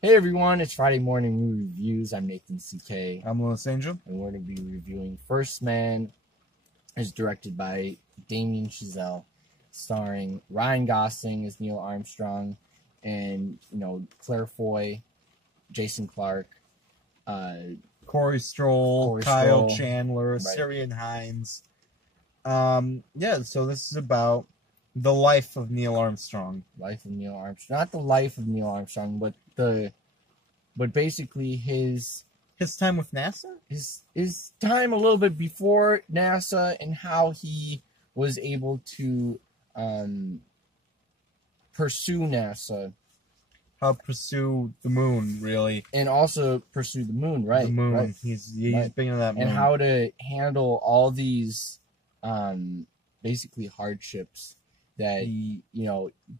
Hey everyone, it's Friday Morning Movie Reviews. I'm Nathan CK, I'm Louis Angel. and we're going to be reviewing First Man, is directed by Damien Chazelle, starring Ryan Gosling as Neil Armstrong, and Claire Foy, Jason Clarke, Corey Stroll, Corey Kyle Stoll. Chandler, Right. Syrian Hines. So this is about the life of Neil Armstrong. Life of Neil Armstrong, not the life of Neil Armstrong, but basically his His time with NASA? his time a little bit before NASA and how he was able to pursue NASA How to pursue the moon, really. and also pursue the moon, right? The moon. Right. He's Right. big into that moon. And how to handle all these basically hardships that he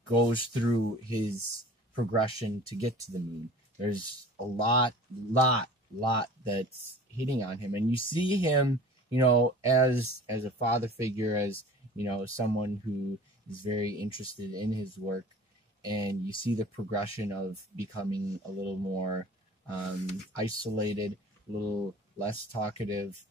goes through his progression to get to the moon. There's a lot that's hitting on him, and you see him as a father figure, as someone who is very interested in his work, and you see the progression of becoming a little more isolated, a little less talkative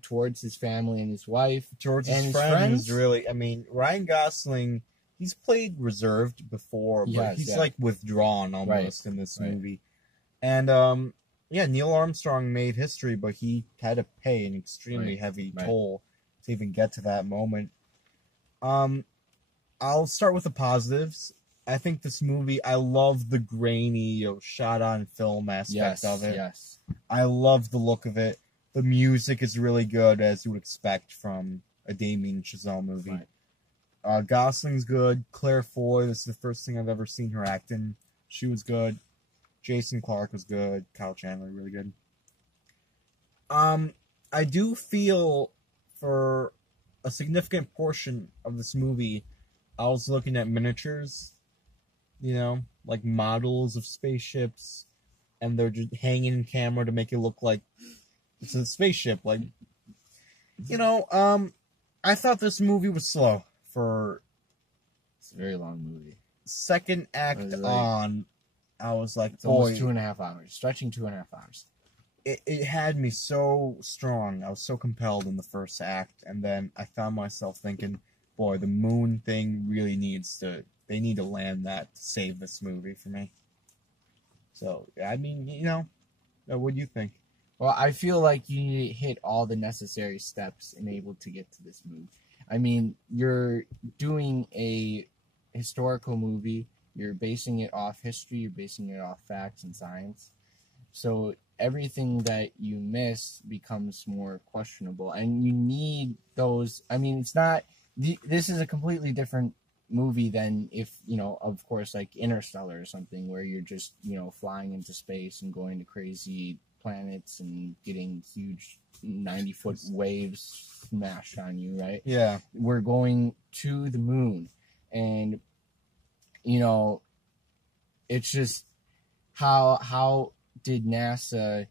towards his family and his wife. Towards and his his friends, friends? really. I mean, Ryan Gosling, he's played reserved before, but Yes, he's yeah. like withdrawn almost in this movie. And Neil Armstrong made history, but he had to pay an extremely heavy toll to even get to that moment. I'll start with the positives. I think this movie, I love the grainy, shot on film aspect of it. Yes. I love the look of it. The music is really good, as you would expect from a Damien Chazelle movie. Right. Gosling's good. Claire Foy, this is the first thing I've ever seen her act in. She was good. Jason Clarke was good. Kyle Chandler, really good. I do feel for a significant portion of this movie, I was looking at miniatures, like models of spaceships, and they're just hanging in camera to make it look like it's a spaceship. I thought this movie was slow for... It's a very long movie. Second act on, I was like, it's almost 2.5 hours, stretching 2.5 hours. It had me so strong. I was so compelled in the first act, and then I found myself thinking, boy, the moon thing really they need to land that to save this movie for me. So, I mean, what do you think? Well, I feel like you need to hit all the necessary steps and able to get to this movie. I mean, you're doing a historical movie. You're basing it off history. You're basing it off facts and science. So everything that you miss becomes more questionable. And you need those. I mean, it's not... This is a completely different movie than if, of course, like Interstellar or something, where you're just, flying into space and going to crazy planets and getting huge 90-foot waves smashed on you, right? Yeah. We're going to the moon, and it's just how did NASA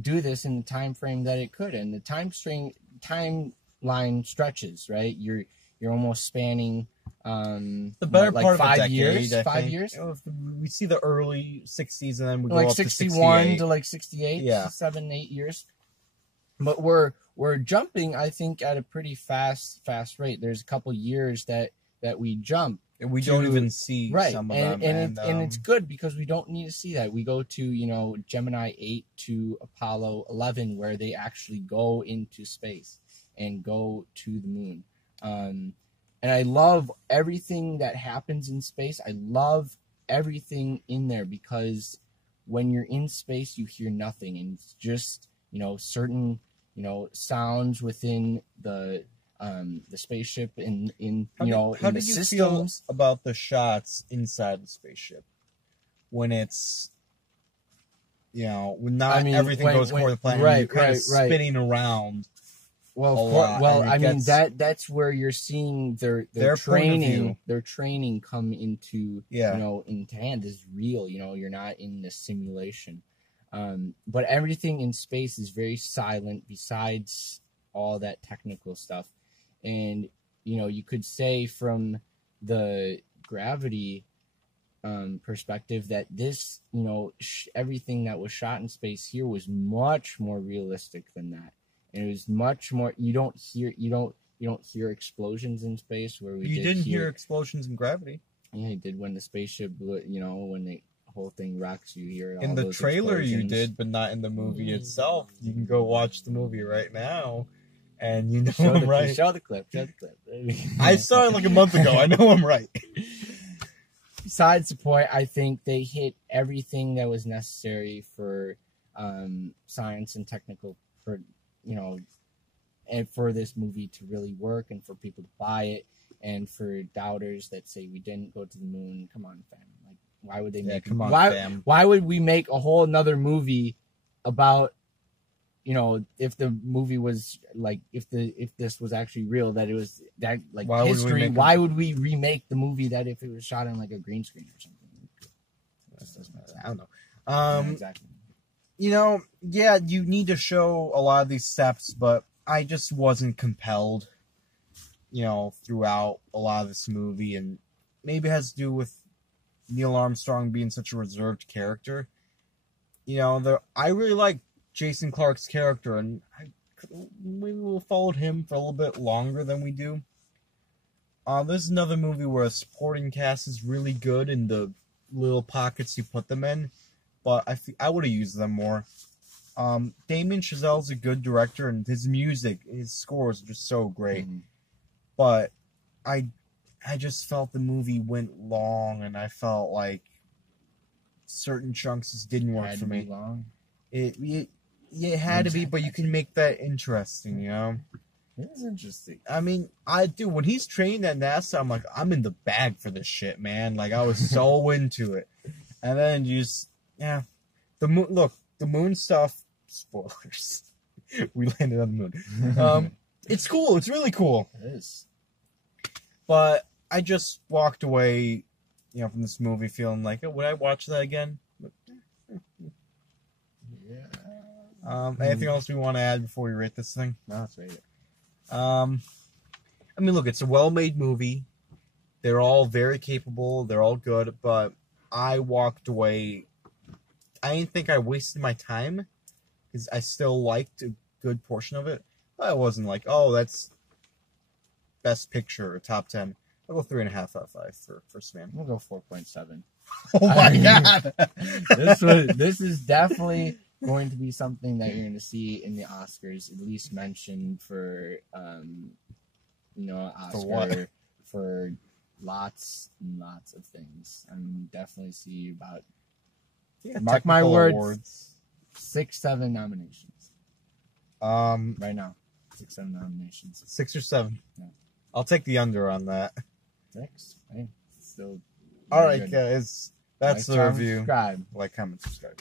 do this in the time frame that it could? And the timeline stretches, right? You're almost spanning the better part of 5 a decade, years. I 5 think. years. We see the early 60s, and then we go like up 61 to 68. 68. Yeah. 7, 8 years. But we're jumping, I think, at a pretty fast rate. There's a couple years that we jump. And we don't even see right. some of and, them. And it's good because we don't need to see that. We go to, Gemini 8 to Apollo 11, where they actually go into space and go to the moon. And I love everything that happens in space. I love everything in there, because when you're in space, you hear nothing. And it's just, certain, sounds within the spaceship in how in the did you systems. feel about the shots inside the spaceship when it's when everything goes according to the plan, and you're kind of spinning around? That's where you're seeing their training. Their training come into into hand is real. You're not in the simulation. But everything in space is very silent besides all that technical stuff. And you could say from the gravity perspective that this, everything that was shot in space here was much more realistic than that, and it was much more. You don't hear explosions in space where we. You didn't hear explosions in Gravity. Yeah, you did when the spaceship blew. When the whole thing rocks, you hear it. In the trailer, you did, but not in the movie itself. You can go watch the movie right now, and you know I'm right. Show the clip. I saw it like a month ago. I know I'm right. Besides the point, I think they hit everything that was necessary for science and technical, and for this movie to really work and for people to buy it, and for doubters that say we didn't go to the moon. Come on, fam. Like, why would they make? Come on, fam. Why would we make a whole another movie about? If the movie was like, if this was actually real, that it was that like history, why would we remake the movie that if it was shot on like a green screen or something? I don't know. Yeah, exactly. You need to show a lot of these steps, but I just wasn't compelled, throughout a lot of this movie, and maybe it has to do with Neil Armstrong being such a reserved character. I really like Jason Clarke's character, and maybe we'll follow him for a little bit longer than we do. This is another movie where a supporting cast is really good in the little pockets you put them in, but I would have used them more. Damien Chazelle's a good director, and his music, his scores are just so great. Mm-hmm. But I just felt the movie went long, and I felt like certain chunks just didn't work for me. Long. It had to be, but you can make that interesting, It is interesting. I mean, when he's training at NASA, I'm like, I'm in the bag for this shit, man. Like, I was so into it. And then the moon stuff, spoilers. We landed on the moon. It's cool. It's really cool. It is. But I just walked away, from this movie feeling like, would I watch that again? Yeah. Anything else we want to add before we rate this thing? No, let's rate it. Look, it's a well-made movie. They're all very capable. They're all good, but I walked away. I didn't think I wasted my time because I still liked a good portion of it. But I wasn't like, that's best picture or top 10. I'll go 3.5 out of 5 for First Man. We'll go 4.7. Oh my god! This is definitely going to be something that you're going to see in the Oscars, at least mentioned for, Oscar for lots and lots of things. I'm definitely see about, mark my words, awards. 6-7 nominations. Right now, 6-7 nominations. 6 or 7. Yeah. I'll take the under on that. 6. Hey, still. All right, guys. That's the review. Subscribe. Like, comment, subscribe.